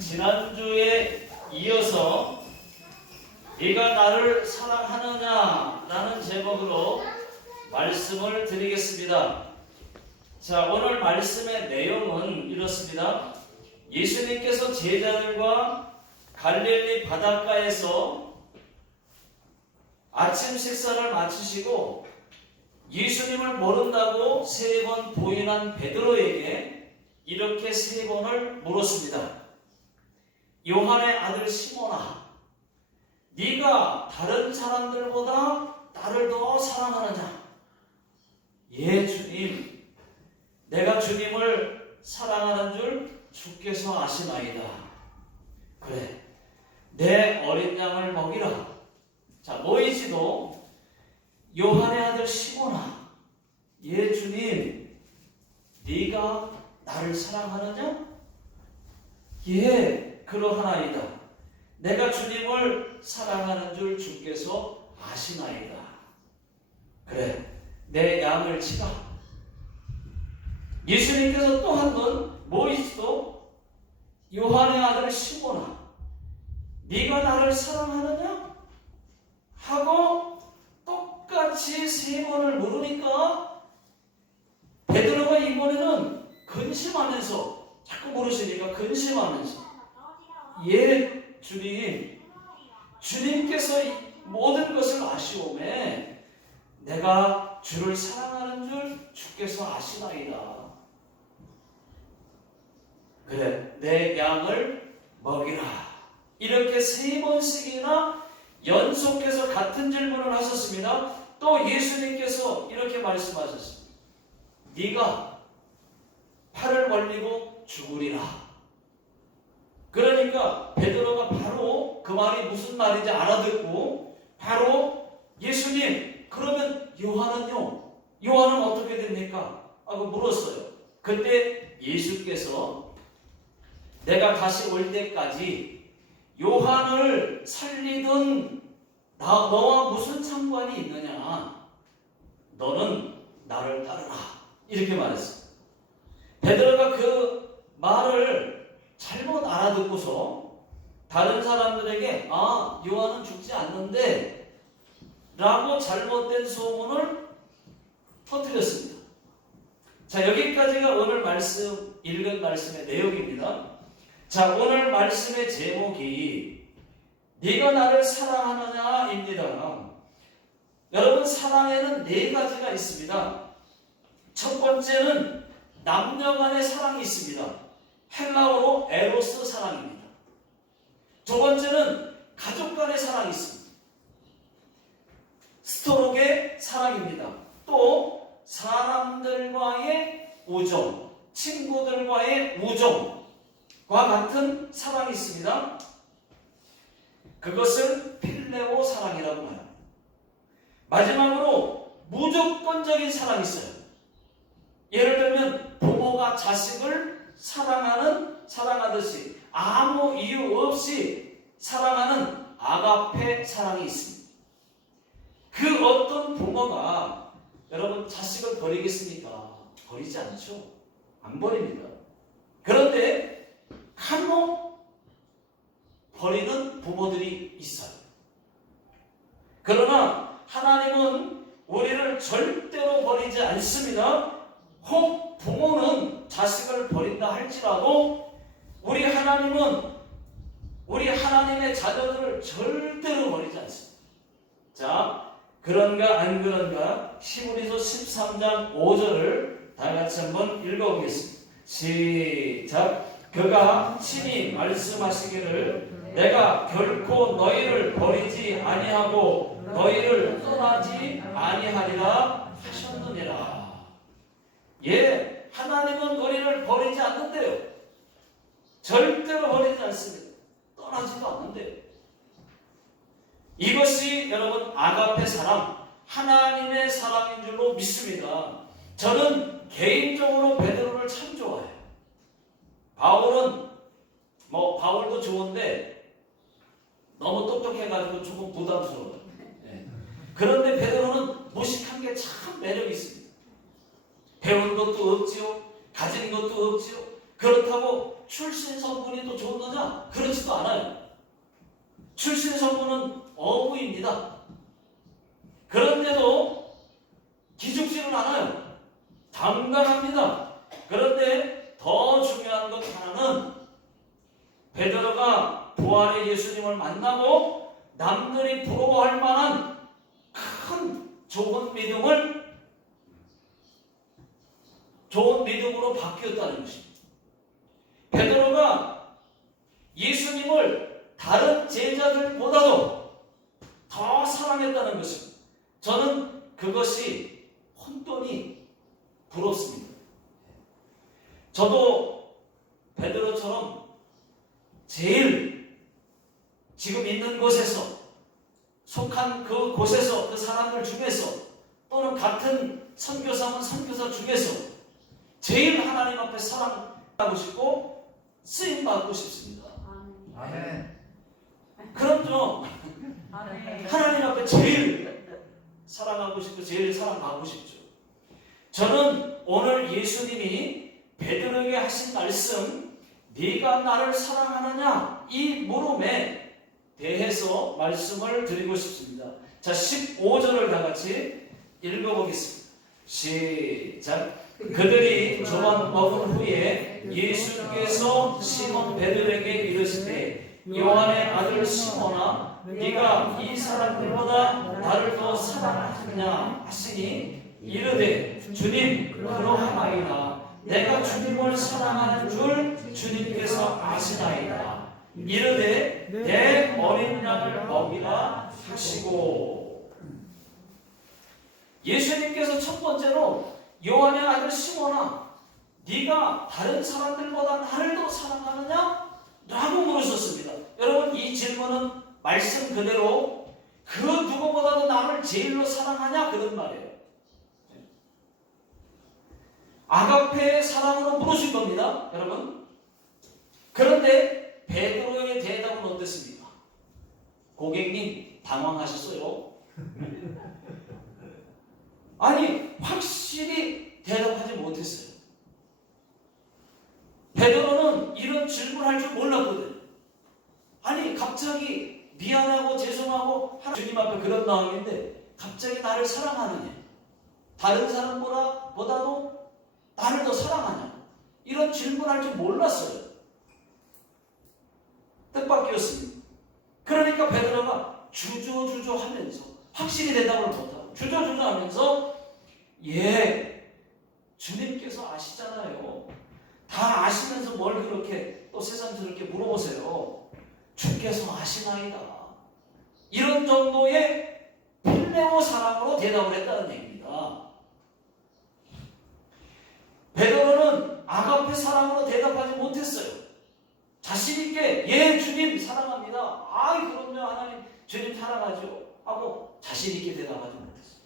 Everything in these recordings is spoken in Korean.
지난주에 이어서 네가 나를 사랑하느냐 라는 제목으로 말씀을 드리겠습니다. 자, 오늘 말씀의 내용은 이렇습니다. 예수님께서 제자들과 갈릴리 바닷가에서 아침 식사를 마치시고 예수님을 모른다고 3번 부인한 베드로에게 이렇게 3번을 물었습니다. 요한의 아들 시몬아, 네가 다른 사람들보다 나를 더 사랑하느냐? 예, 주님, 내가 주님을 사랑하는 줄 주께서 아시나이다. 그래, 내 어린 양을 먹이라. 자, 너희지도 요한의 아들 시몬아, 예, 주님, 네가 나를 사랑하느냐? 예, 그러하나이다. 내가 주님을 사랑하는 줄 주께서 아시나이다. 그래, 내 양을 치라. 예수님께서 또 한 번 모이시도 요한의 아들 시몬아, 네가 나를 사랑하느냐? 하고 똑같이 3번을 물으니까 베드로가 이번에는 근심하면서, 자꾸 물으시니까 근심하면서, 예, 주님, 주님께서 모든 것을 아시오매 내가 주를 사랑하는 줄 주께서 아시나이다. 그래, 내 양을 먹이라. 이렇게 3번씩이나 연속해서 같은 질문을 하셨습니다. 또 예수님께서 이렇게 말씀하셨습니다. 네가 팔을 벌리고 죽으리라. 그러니까 베드로가 바로 그 말이 무슨 말인지 알아듣고 바로 예수님, 그러면 요한은요? 요한은 어떻게 됩니까? 하고 물었어요. 그때 예수께서 내가 다시 올 때까지 요한을 살리든 너와 무슨 상관이 있느냐? 너는 나를 따르라. 이렇게 말했어요. 베드로가 그 말을 잘못 알아듣고서 다른 사람들에게 요한은 죽지 않는데 라고 잘못된 소문을 퍼뜨렸습니다. 자, 여기까지가 오늘 말씀, 읽은 말씀의 내용입니다. 자, 오늘 말씀의 제목이 네가 나를 사랑하느냐 입니다. 여러분, 사랑에는 4가지가 있습니다. 첫 번째는 남녀 간의 사랑이 있습니다. 헬라어로 에로스 사랑입니다. 두 번째는 가족 간의 사랑이 있습니다. 스토록의 사랑입니다. 또 사람들과의 우정, 친구들과의 우정과 같은 사랑이 있습니다. 그것을 필레오 사랑이라고 말합니다. 마지막으로 무조건적인 사랑이 있어요. 예를 들면 부모가 자식을 사랑하듯이 아무 이유 없이 사랑하는 아가페 사랑이 있습니다. 그 어떤 부모가 여러분 자식을 버리겠습니까? 버리지 않죠. 안 버립니다. 그런데 간혹 버리는 부모들이 있어요. 그러나 하나님은 우리를 절대로 버리지 않습니다. 혹 부모는 자식을 버린다 할지라도 우리 하나님은 우리 하나님의 자녀들을 절대로 버리지 않습니다. 자, 그런가 안 그런가? 히브리서 13장 5절을 다 같이 한번 읽어보겠습니다. 시작. 그가 친히 말씀하시기를 내가 결코 너희를 버리지 아니하고 너희를 떠나지 아니하리라 하셨느니라. 예, 하나님은 우리를 버리지 않는데요. 절대로 버리지 않습니다. 떠나지도 않는데요. 이것이 여러분 아가페 사랑, 하나님의 사랑인 줄로 믿습니다. 저는 개인적으로 베드로를 참 좋아해요. 바울도 좋은데 너무 똑똑해가지고 조금 부담스러워요. 네. 그런데 베드로는 무식한 게 참 매력이 있습니다. 배운 것도 없지요. 가진 것도 없지요. 그렇다고 출신 성분이 또 좋은 거냐? 그렇지도 않아요. 출신 성분은 어부입니다. 그런데도 기죽지는 않아요. 당당합니다. 그런데 더 중요한 것 하나는 베드로가 부활의 예수님을 만나고 남들이 부러워할 만한 큰 좋은 믿음으로 바뀌었다는 것입니다. 베드로가 예수님을 다른 제자들보다도 더 사랑했다는 것입니다. 저는 그것이 혼돈이 부럽습니다. 저도 베드로처럼 제일 지금 있는 곳에서 속한 그 곳에서 그 사람들 중에서 또는 같은 선교사면 선교사 중에서 제일 하나님 앞에 사랑하고 싶고 쓰임 받고 싶습니다. 아멘. 그럼요. 하나님 앞에 제일 사랑하고 싶고 제일 사랑받고 싶죠. 저는 오늘 예수님이 베드로에게 하신 말씀, 네가 나를 사랑하느냐? 이 물음에 대해서 말씀을 드리고 싶습니다. 자, 15절을 다 같이 읽어보겠습니다. 시작. 그들이 조만 먹은 후에 예수께서 시몬 베드로에게 이르시되 요한의 아들 시몬아 네가 이 사람들보다 나를 더 사랑하느냐 하시니 이르되 주님 그러하나이다. 내가 주님을 사랑하는 줄 주님께서 아시나이다. 이르되 내 어린 양을 먹이라 하시고. 예수님께서 첫 번째로 요한의 아들 시몬아 네가 다른 사람들보다 나를 더 사랑하느냐? 라고 물으셨습니다. 여러분, 이 질문은 말씀 그대로 그 누구보다도 나를 제일로 사랑하냐? 그런 말이에요. 아가페의 사랑으로 물으신 겁니다, 여러분. 그런데 베드로의 대답은 어땠습니까? 고객님 당황하셨어요? 아니, 확실히 대답하지 못했어요. 베드로는 이런 질문할 줄 몰랐거든. 아니, 갑자기 미안하고 죄송하고 주님 앞에 그런 마음인데 갑자기 나를 사랑하느냐? 다른 사람보다도 나를 더 사랑하냐? 이런 질문할 줄 몰랐어요. 뜻밖이었습니다. 그러니까 베드로가 주저주저하면서 확실히 대답을 못하고 주저주저하면서 예, 주님께서 아시잖아요. 다 아시면서 뭘 그렇게 또 새삼스럽게 물어보세요. 주께서 아시나이다. 이런 정도의 필레오 사랑으로 대답을 했다는 얘기입니다. 베드로는 아가페 사랑으로 대답하지 못했어요. 자신있게 예 주님 사랑합니다. 아이 그럼요 하나님 주님 사랑하죠 하고 자신있게 대답하지 못했어요.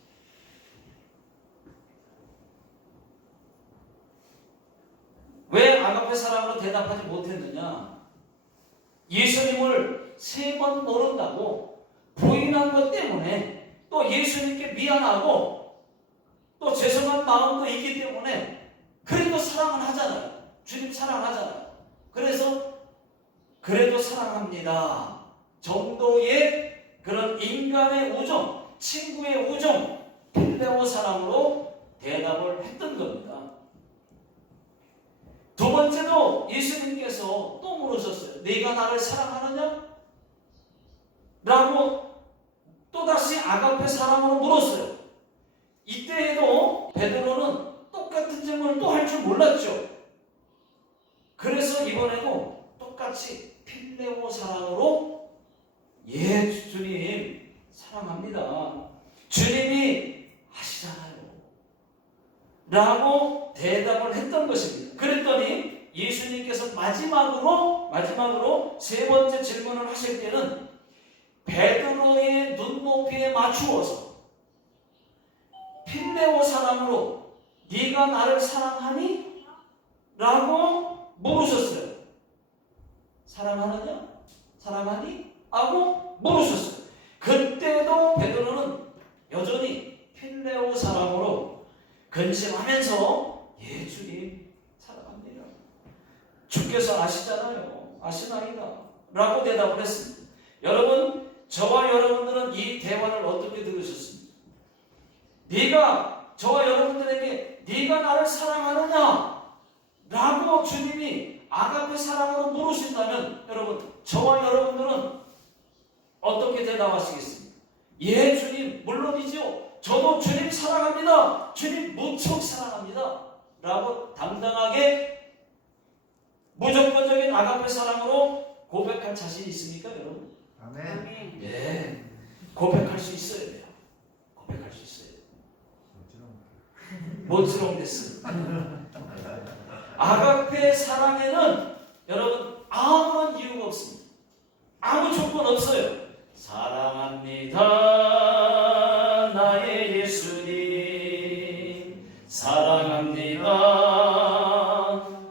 왜 아가페 사랑으로 대답하지 못했느냐? 예수님을 3번 모른다고 부인한 것 때문에 또 예수님께 미안하고 또 죄송한 마음도 있기 때문에 그래도 사랑은 하잖아요. 주님 사랑하잖아요. 그래서 그래도 사랑합니다 정도의 그런 인간의 우정, 친구의 우정, 필레오 사랑으로 대답을 했던 겁니다. 두 번째도 예수님께서 또 물으셨어요. 네가 나를 사랑하느냐? 라고 또다시 아가페 사랑으로 물었어요. 이때에도 베드로는 똑같은 질문을 또 할 줄 몰랐죠. 그래서 이번에도 똑같이 필레오 사랑으로 예 주님 사랑합니다. 주님이 아시잖아요. 라고 대답을 했던 것입니다. 그랬더니 예수님께서 마지막으로 3번째 질문을 하실 때는 베드로의 눈높이에 맞추어서 필레오 사랑으로 네가 나를 사랑하니? 라고 물으셨어요. 사랑하느냐? 사랑하니? 하고 물으셨어요. 그때도 베드로는 여전히 필레오 사랑으로 근심하면서 예 주님 사랑합니다. 주께서 아시잖아요. 아시나이다. 라고 대답을 했습니다. 여러분, 저와 여러분들은 이 대화를 어떻게 들으셨습니까? 네가 저와 여러분들에게 네가 나를 사랑하느냐? 라고 주님이 아가페 사랑으로 물으신다면 여러분, 저와 여러분들은 어떻게 대답하시겠습니까? 예, 주님, 물론이죠. 저도 주님 사랑합니다. 주님 무척 사랑합니다. 라고 당당하게 무조건적인 아가페 사랑으로 고백할 자신 있습니까, 여러분? 아멘. 예, 고백할 수 있어야 돼요. 고백할 수 있어야 돼요. 멋지롱 됐어요. 아가페 사랑에는 여러분 아무런 이유가 없습니다. 아무 조건 없어요. 사랑합니다 나의 예수님, 사랑합니다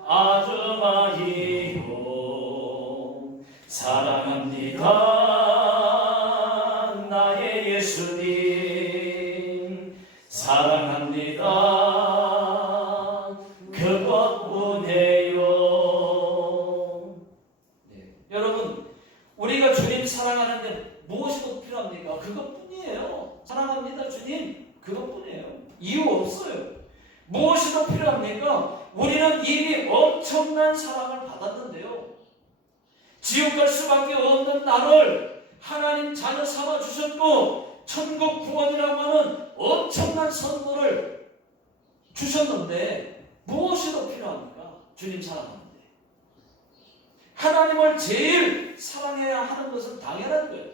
아줌마이요, 사랑합니다 나의 예수님, 사랑합니다 그것뿐이에요. 네. 여러분, 우리가 주님 사랑하는데 무엇이 더 필요합니까? 그것뿐이에요. 사랑합니다 주님, 그것뿐이에요. 이유 없어요. 무엇이 더 필요합니까? 우리는 이미 엄청난 사랑을 받았는데요, 지옥 갈 수밖에 없는 나를 하나님 자녀 삼아 주셨고 천국 구원이라고 하는 엄청난 선물을 주셨는데 무엇이 더 필요합니까? 주님 사랑하는데. 하나님을 제일 사랑해야 하는 것은 당연한 거예요.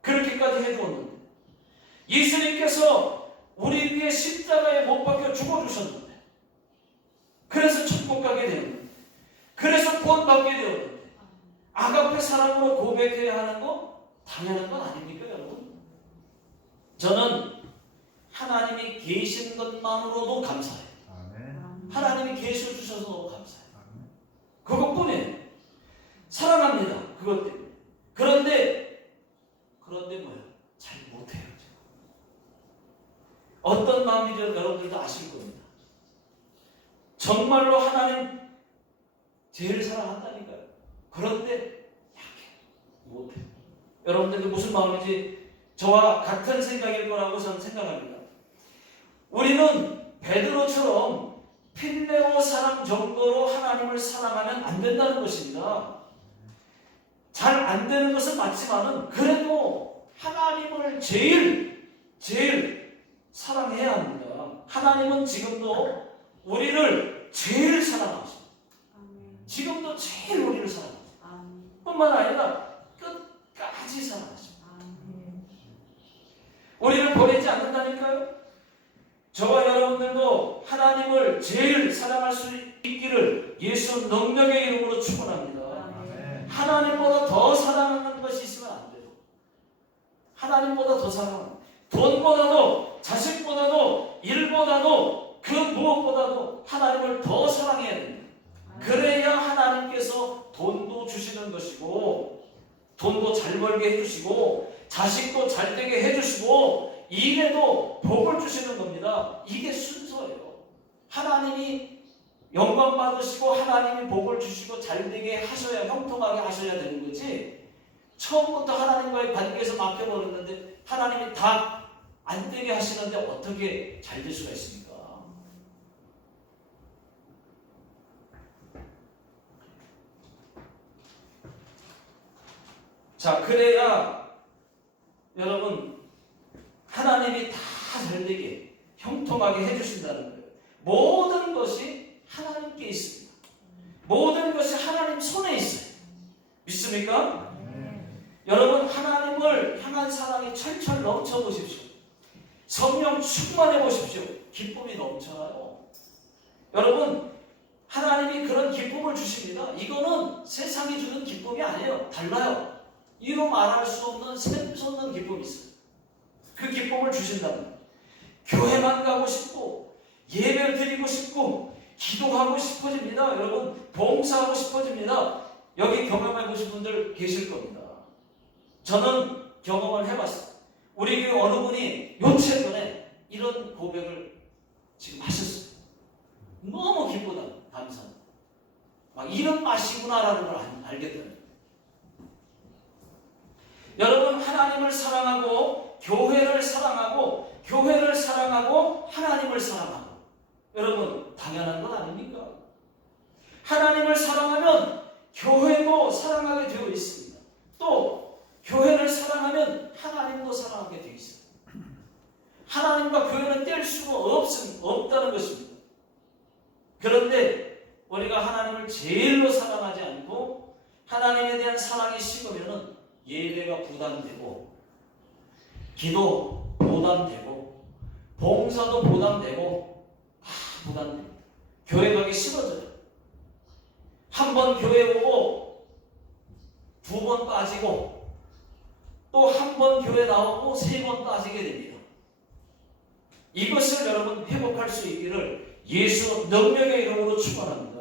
그렇게까지 해주었는데, 예수님께서 우리 위해 십자가에 못 박혀 죽어주셨는데, 그래서 천국 가게 되었는데, 그래서 구원받게 되었는데, 아가페 사랑으로 고백해야 하는 거 당연한 건 아닙니까, 여러분? 저는 하나님이 계신 것만으로도 감사해요. 하나님이 계셔 주셔서 감사해요. 그것뿐이에요. 사랑합니다. 그것 때문에. 그런데 뭐예요? 잘 못해요. 제가. 어떤 마음인지 여러분들도 아실 겁니다. 정말로 하나님 제일 사랑한다니까요. 그런데 약해. 못해요. 여러분들도 무슨 마음인지 저와 같은 생각일 거라고 저는 생각합니다. 우리는 베드로처럼 필레오 사랑 정도로 하나님을 사랑하면 안 된다는 것입니다. 잘 안 되는 것은 맞지만은 그래도 하나님을 제일 사랑해야 합니다. 하나님은 지금도 우리를 제일 사랑하십니다. 지금도 제일 우리를 사랑하십니다. 뿐만 아니라 끝까지 사랑하십니다. 우리를 버리지 않는다니까요. 저와 여러분들도 하나님을 제일 사랑할 수 있기를 예수 능력의 이름으로 축원합니다. 하나님보다 더 사랑하는 것이 있으면 안 돼요. 하나님보다 더 사랑하는, 돈보다도, 자식보다도, 일보다도, 그 무엇보다도 하나님을 더 사랑해야 됩니다. 그래야 하나님께서 돈도 주시는 것이고, 돈도 잘 벌게 해주시고, 자식도 잘 되게 해주시고, 일에도 복을 주시는 겁니다. 이게 순서예요. 하나님이 영광 받으시고 하나님이 복을 주시고 잘되게 하셔야, 형통하게 하셔야 되는 거지, 처음부터 하나님과의 관계에서 맡겨버렸는데 하나님이 다 안 되게 하시는데 어떻게 잘 될 수가 있습니까? 자, 그래야 여러분 하나님이 다 잘되게 형통하게 해주신다는 거예요. 모든 것이 하나님께 있습니다. 모든 것이 하나님 손에 있어요. 믿습니까? 여러분, 하나님을 향한 사랑이 철철 넘쳐 보십시오. 성령 충만해 보십시오. 기쁨이 넘쳐나요. 여러분, 하나님이 그런 기쁨을 주십니다. 이거는 세상이 주는 기쁨이 아니에요. 달라요. 이로 말할 수 없는 샘솟는 기쁨이 있어요. 그 기쁨을 주신다면 교회만 가고 싶고 예배를 드리고 싶고 기도하고 싶어집니다. 여러분, 봉사하고 싶어집니다. 여기 경험해 보신 분들 계실 겁니다. 저는 경험을 해봤어요. 우리 교회 어느 분이 요체전에 이런 고백을 지금 하셨어요. 너무 기쁘다. 감사합니다. 이런 맛이구나라는 걸 알게 됩니다. 여러분, 하나님을 사랑하고 교회를 사랑하고 교회를 사랑하고 하나님을 사랑하고, 여러분 당연한 건 아닙니까? 하나님을 사랑하면 교회도 사랑하게 되어 있습니다. 또 교회를 사랑하면 하나님도 사랑하게 되어 있습니다. 하나님과 교회는 뗄 수가 없다는 것입니다. 그런데 우리가 하나님을 제일로 사랑하지 않고 하나님에 대한 사랑이 식으면 예배가 부담되고, 기도 부담되고, 봉사도 부담되고, 다 부담됩니다. 교회 가기 싫어져요. 한 번 교회 오고 두 번 빠지고, 또 한 번 교회 나오고 세 번 빠지게 됩니다. 이것을 여러분 회복할 수 있기를 예수 능력의 이름으로 축원합니다.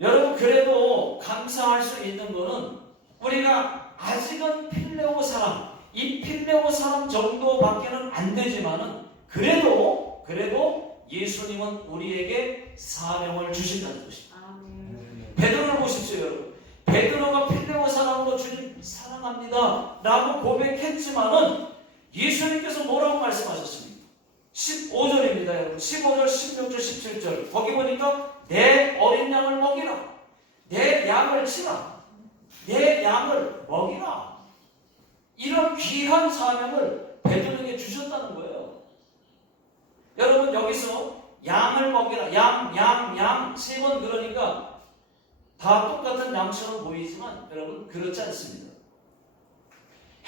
여러분, 그래도 감사할 수 있는 것은 우리가 아직은 필레오 사람, 이 필레오 사람 정도밖에는 안 되지만은 그래도 예수님은 우리에게 사명을 주신다는 것입니다. 베드로를 보십시오, 여러분. 베드로가 필레오 사람으로 주님 사랑합니다 라고 고백했지만은 예수님께서 뭐라고 말씀하셨습니까? 15절입니다, 여러분. 15절, 16절, 17절. 거기 보니까 내 어린 양을 먹이라. 내 양을 치라. 내 양을 먹이라. 이런 귀한 사명을 베드로에게 주셨다는 거예요. 여러분, 여기서 양을 먹이라. 양 세 번 그러니까 다 똑같은 양처럼 보이지만 여러분 그렇지 않습니다.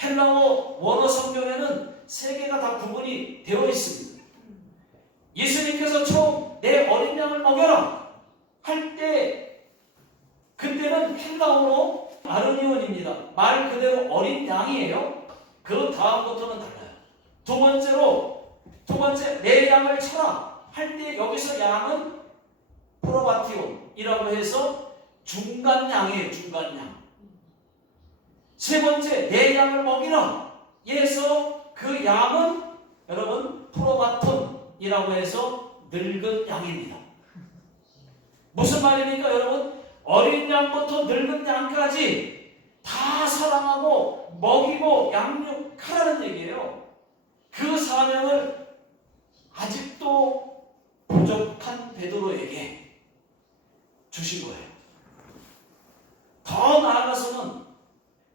헬라어 원어 성경에는 세 개가 다 구분이 되어 있습니다. 예수님께서 처음 내 어린 양을 먹여라 할 때, 그때는 헬라어로 아르니온입니다. 말 그대로 어린 양이에요. 그 다음부터는 달라요. 두 번째 내 양을 쳐라 할 때 여기서 양은 프로바티온이라고 해서 중간 양이에요. 중간 양. 세 번째 내 양을 먹이라 해서 그 양은 여러분 프로바톤이라고 해서 늙은 양입니다. 무슨 말입니까, 여러분? 어린 양부터 늙은 양까지 다 사랑하고 먹이고 양육하라는 얘기예요. 그 사명을 아직도 부족한 베드로에게 주신 거예요. 더 나아가서는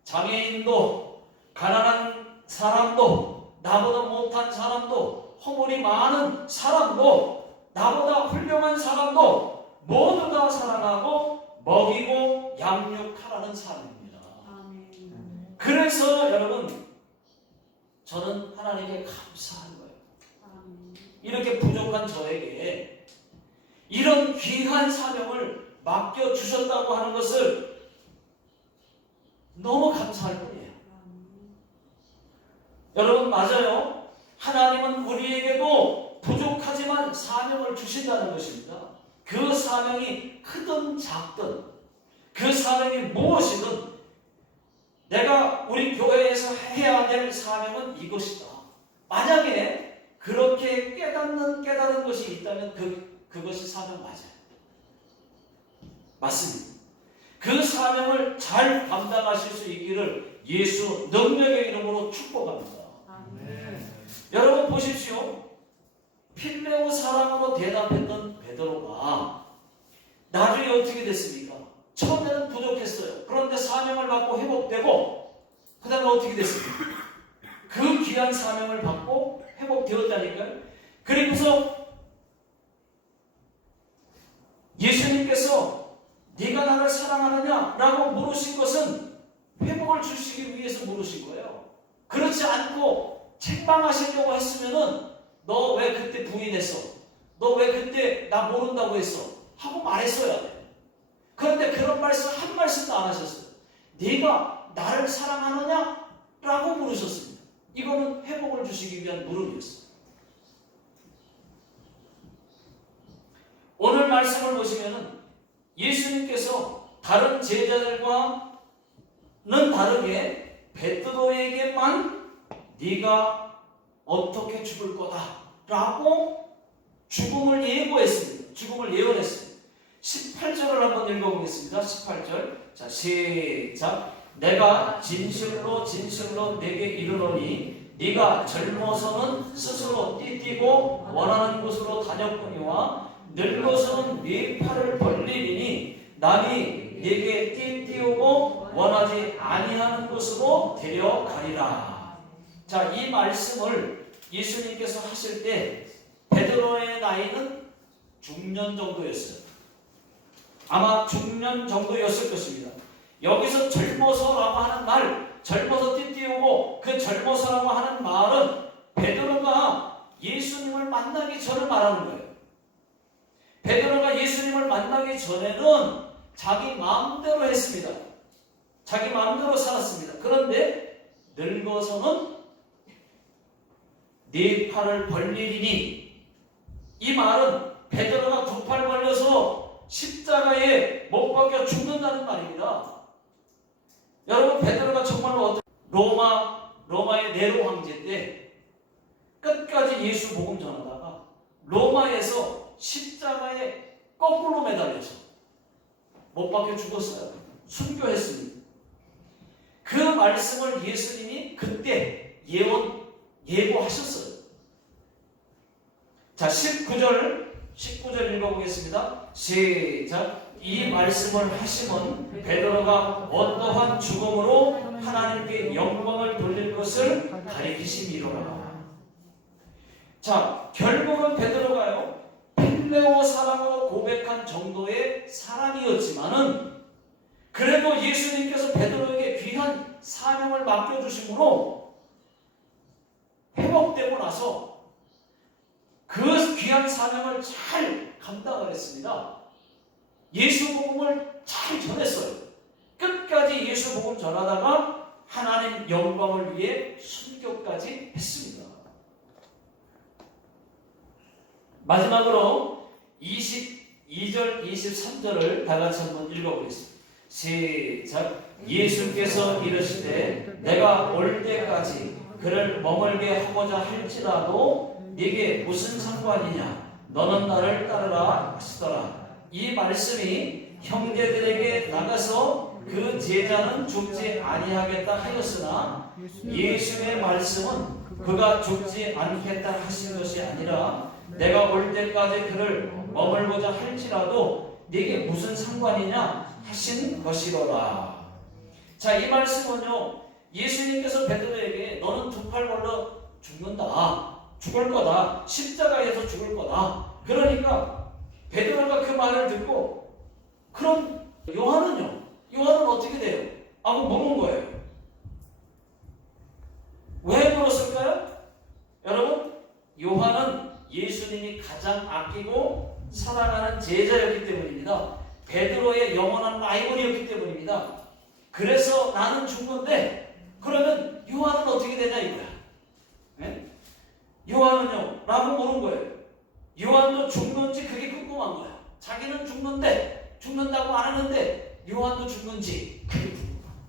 장애인도, 가난한 사람도, 나보다 못한 사람도, 허물이 많은 사람도, 나보다 훌륭한 사람도 모두 다 사랑하고 먹이고 양육하라는 사람입니다. 그래서 여러분, 저는 하나님께 감사한 거예요. 이렇게 부족한 저에게 이런 귀한 사명을 맡겨주셨다고 하는 것을 너무 감사할 뿐이에요. 여러분, 맞아요. 하나님은 우리에게도 부족하지만 사명을 주신다는 것입니다. 그 사명이 크든 작든, 그 사명이 무엇이든 내가 우리 교회에서 해야 될 사명은 이것이다. 만약에 그렇게 깨달은 것이 있다면 그것이 사명 맞아요. 맞습니다. 그 사명을 잘 감당하실 수 있기를 예수 능력의 이름으로 축복합니다. 여러분 보십시오. 필레오 사랑으로 대답했던 베드로가 나중에 어떻게 됐습니까? 처음에는 부족했어요. 그런데 사명을 받고 회복되고, 그 다음에 어떻게 됐습니까? 그 귀한 사명을 받고 회복되었다니까요. 그리고서 예수님께서 네가 나를 사랑하느냐? 라고 물으신 것은 회복을 주시기 위해서 물으신 거예요. 그렇지 않고 책망하시려고 했으면은 너 왜 그때 부인했어? 너 왜 그때 나 모른다고 했어? 하고 말했어야 돼. 그런데 그런 말씀 한 말씀도 안 하셨어요. 네가 나를 사랑하느냐? 라고 물으셨습니다. 이거는 회복을 주시기 위한 물음이었어요. 오늘 말씀을 보시면은 예수님께서 다른 제자들과는 다르게 베드로에게만 네가 어떻게 죽을 거다 라고 죽음을 예고했습니다. 죽음을 예언했습니다. 18절을 한번 읽어보겠습니다. 18절. 자, 시작. 내가 진실로 진실로 내게 이르노니 네가 젊어서는 스스로 띠띠고 원하는 곳으로 다녔거니와 늙어서는 네 팔을 벌리리니 남이 네게 띠띠우고 원하지 아니하는 곳으로 데려가리라. 자, 이 말씀을 예수님께서 하실 때 베드로의 나이는 중년 정도였어요. 아마 중년 정도였을 것입니다. 여기서 젊어서라고 하는 말, 젊어서 띠띠우고 그 젊어서라고 하는 말은 베드로가 예수님을 만나기 전에 말하는 거예요. 베드로가 예수님을 만나기 전에는 자기 마음대로 했습니다. 자기 마음대로 살았습니다. 그런데 늙어서는 네 팔을 벌리리니, 이 말은 베드로가 두 팔 벌려서 십자가에 못 박혀 죽는다는 말입니다. 여러분, 베드로가 정말로 로마의 네로 황제 때 끝까지 예수 복음 전하다가 로마에서 십자가에 거꾸로 매달려서 못 박혀 죽었어요. 순교했습니다. 그 말씀을 예수님이 그때 예고하셨어요. 자, 19절 읽어보겠습니다. 시작. 이 말씀을 하심은 베드로가 어떠한 죽음으로 하나님께 영광을 돌릴 것을 가리키심이로라. 자, 결국은 베드로가요, 필레오 사람으로 고백한 정도의 사람이었지만은 그래도 예수님께서 베드로에게 귀한 사명을 맡겨주심으로 회복되고 나서 그 귀한 사명을 잘 감당을 했습니다. 예수 복음을 잘 전했어요. 끝까지 예수 복음 전하다가 하나님 영광을 위해 순교까지 했습니다. 마지막으로 22절, 23절을 다 같이 한번 읽어보겠습니다. 시작. 예수께서 이르시되 내가 올 때까지 그를 머물게 하고자 할지라도 네게 무슨 상관이냐, 너는 나를 따르라 하시더라. 이 말씀이 형제들에게 나가서 그 제자는 죽지 아니하겠다 하였으나 예수의 말씀은 그가 죽지 않겠다 하신 것이 아니라 내가 올 때까지 그를 머물고자 할지라도 네게 무슨 상관이냐 하신 것이로라. 자, 이 말씀은요, 예수님께서 베드로에게 너는 두 팔 벌려 죽는다, 죽을 거다, 십자가에서 죽을 거다. 그러니까 베드로가 그 말을 듣고, 그럼 요한은요? 요한은 어떻게 돼요? 하고 물은 거예요. 왜 물었을까요? 여러분, 요한은 예수님이 가장 아끼고 사랑하는 제자였기 때문입니다. 베드로의 영원한 라이벌이었기 때문입니다. 그래서 나는 죽는데 그러면 요한은 어떻게 되냐 이거야. 네? 요한은요? 라고 물은 거예요. 요한도 죽는지 그게 궁금한 거야. 자기는 죽는다고 안 하는데 요한도 죽는지 그게 궁금한 거야.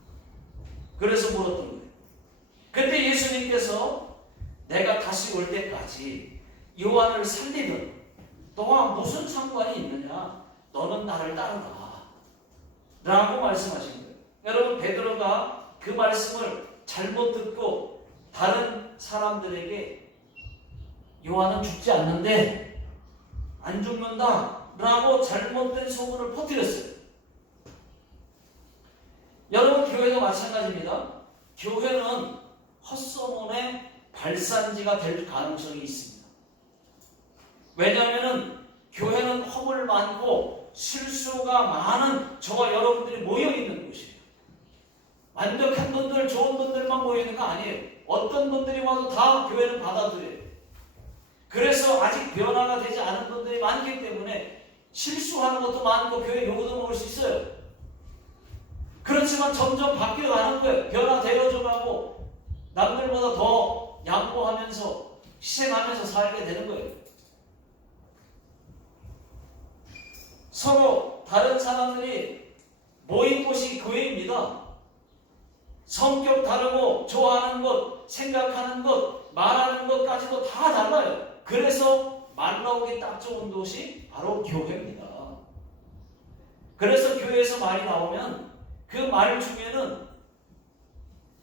그래서 물었던 거예요. 그때 예수님께서 내가 다시 올 때까지 요한을 살리든 너와 무슨 상관이 있느냐, 너는 나를 따르라 라고 말씀하신 거예요. 여러분, 베드로가 그 말씀을 잘못 듣고 다른 사람들에게 요한은 죽지 않는데 안 죽는다 라고 잘못된 소문을 퍼뜨렸어요. 여러분, 교회도 마찬가지입니다. 교회는 헛소문의 발산지가 될 가능성이 있습니다. 왜냐하면 교회는 허물 많고 실수가 많은 저와 여러분들이 모여있는 곳이에요. 완벽한 분들, 좋은 분들만 모여있는 거 아니에요. 어떤 분들이 와도 다 교회는 받아들여요. 그래서 아직 변화가 되지 않은 분들이 많기 때문에 실수하는 것도 많고 교회 요구도 먹을 수 있어요. 그렇지만 점점 바뀌어가는 거예요. 변화되어져 가고 남들보다 더 양보하면서 희생하면서 살게 되는 거예요. 서로 다른 사람들이 모인 곳이 교회입니다. 성격 다르고 좋아하는 것, 생각하는 것, 말하는 것까지도 다 달라요. 그래서 말 나오기 딱 좋은 곳이 바로 교회입니다. 그래서 교회에서 말이 나오면 그 말 중에는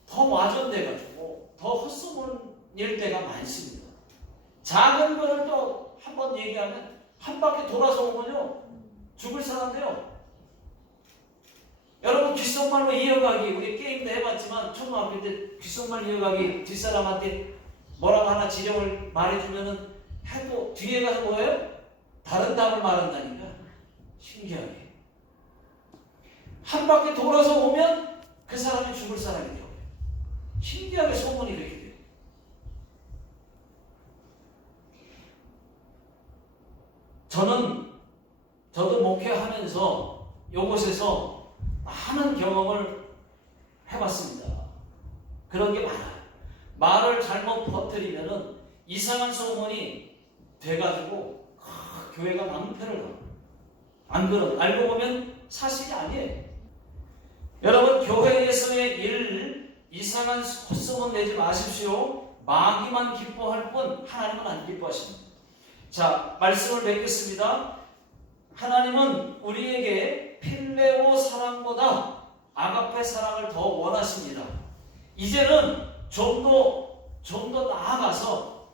더 와전돼가지고 더 헛소문일 때가 많습니다. 작은 거를 또 한 번 얘기하면 한 바퀴 돌아서 오면요 죽을 사람인데요. 여러분 귓속말로 이어가기, 우리 게임도 해봤지만 초등학교 때 귓속말 이어가기, 뒷사람한테 뭐라고 하나 지령을 말해주면은 해도 뒤에 가서 뭐예요? 다른 답을 말한다니까. 신기하게 한 바퀴 돌아서 오면 그 사람이 죽을 사람이 돼요. 신기하게 소문이 이렇게 돼요. 저도 목회하면서 이곳에서 많은 경험을 해봤습니다. 그런 게 많아요. 말을 잘못 퍼뜨리면은 이상한 소문이 돼가지고 교회가 낭패를 봐요. 안 그럼 알고 보면 사실이 아니에요. 여러분 교회에서의 일 이상한 헛소문 내지 마십시오. 마귀만 기뻐할 뿐 하나님은 안 기뻐하십니다. 자, 말씀을 맺겠습니다. 하나님은 우리에게 필레오 사랑보다 아가페 사랑을 더 원하십니다. 이제는 좀 더 나아가서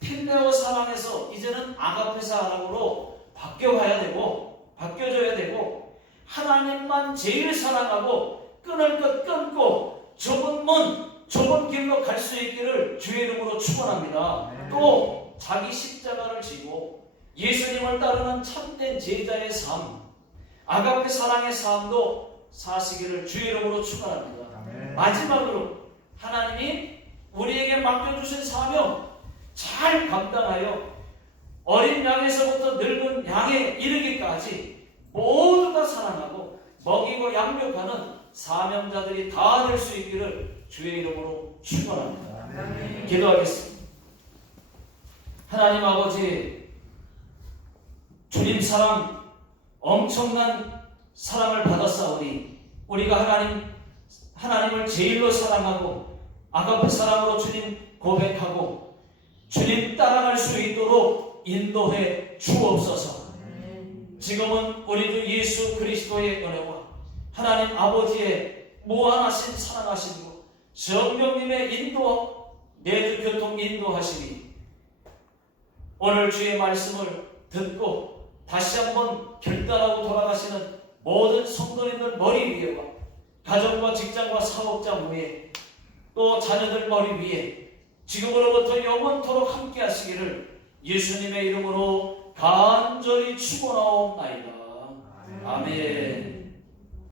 필레오 사랑에서 이제는 아가페 사랑으로 바뀌어야 되고 하나님만 제일 사랑하고 끊을 것 끊고 좁은 문 좁은 길로 갈 수 있기를 주의 이름으로 축원합니다. 또 자기 십자가를 지고 예수님을 따르는 참된 제자의 삶, 아가페 사랑의 삶도 사시기를 주의 이름으로 축원합니다. 마지막으로 하나님이 우리에게 맡겨주신 사명 잘 감당하여 어린 양에서부터 늙은 양에 이르기까지 모두 다 사랑하고 먹이고 양육하는 사명자들이 다 될 수 있기를 주의 이름으로 축원합니다. 기도하겠습니다. 하나님 아버지, 주님 사랑 엄청난 사랑을 받았사오니 우리가 하나님을 제일로 사랑하고 아가페 사랑으로 주님 고백하고 주님 따라갈 수 있도록 인도해 주옵소서. 지금은 우리 주 예수 그리스도의 은혜와 하나님 아버지의 무한하신 사랑하심으로 성령님의 인도, 내주 교통 인도하심이 오늘 주의 말씀을 듣고 다시 한번 결단하고 돌아가시는 모든 성도님들 머리 위에와 가정과 직장과 사업자 위에 또 자녀들 머리 위에 지금으로부터 영원토록 함께 하시기를 예수님의 이름으로 간절히 축원하옵나이다. 아멘.